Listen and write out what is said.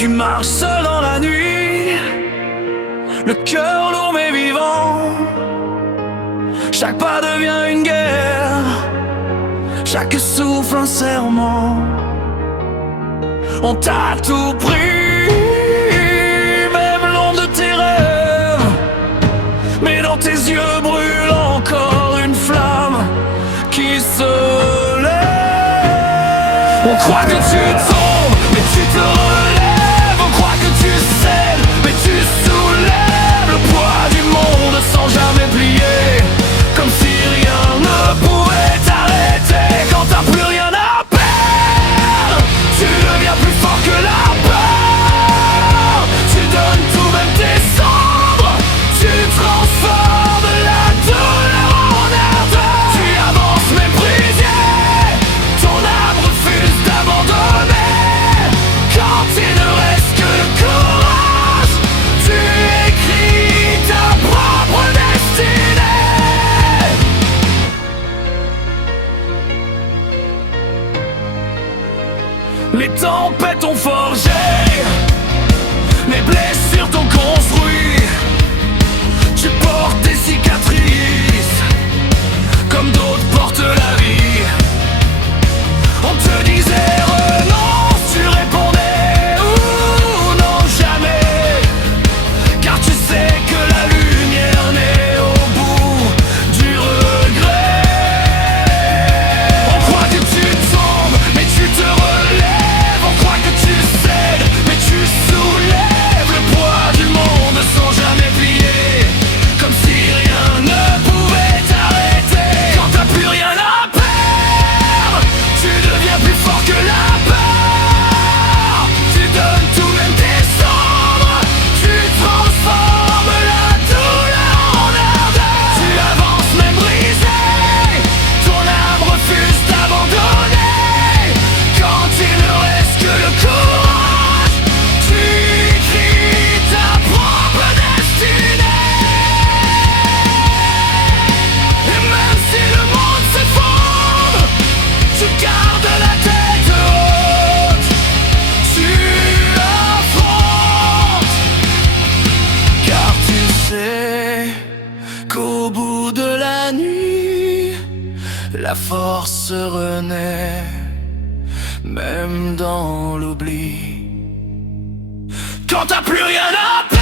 tu marches seul dans la nuit, le cœur lourd mais vivant. Chaque pas devient une guerre, chaque souffle un serment. On t'a tout pris, même l'ombre de tes rêves. Mais dans tes yeux brûle encore une flamme qui se lève. On croit que tu tombes, mais tu te relèves. On croit que tu cèdes, mais tu soulèves le poids du monde sans jamais plier. Comme si rien ne pouvait t'arrêter. Quand t'as plus rien à perdre, tu deviens plus fort que la peur. Tu donnes tout, même tes cendres. Tu transformes la douleur en ardeur. Tu avances méprisé, ton âme refuse d'abandonner. Quand il ne reste que le courage, tu écris ta propre destinée. Les tempêtes ont forgé, les blessures t'ont construit. Tu portes tes cicatrices, comme d'autres portent la vie. On te disait renonce, tu répondais ou non jamais. Car tu sais que la lumière naît au bout du regret. On croit que tu tombes, mais tu te relèves. On croit que tu cèdes, mais tu soulèves le poids du monde sans jamais plier. Comme si rien ne pouvait t'arrêter. Quand t'as plus rien à perdre, tu deviens plus fort que la peur. Tu donnes tout, même tes cendres. Tu transformes la douleur en ardeur. Tu avances même brisé, ton âme refuse d'abandonner. Quand il ne reste que le courage, tu écris ta propre destinée. Et même si le monde s'effondre, tu gardes la tête haute. Tu affrontes, car tu sais qu'au bout de la nuit, la force renaît, même dans l'oubli. Quand t'as plus rien à perdre,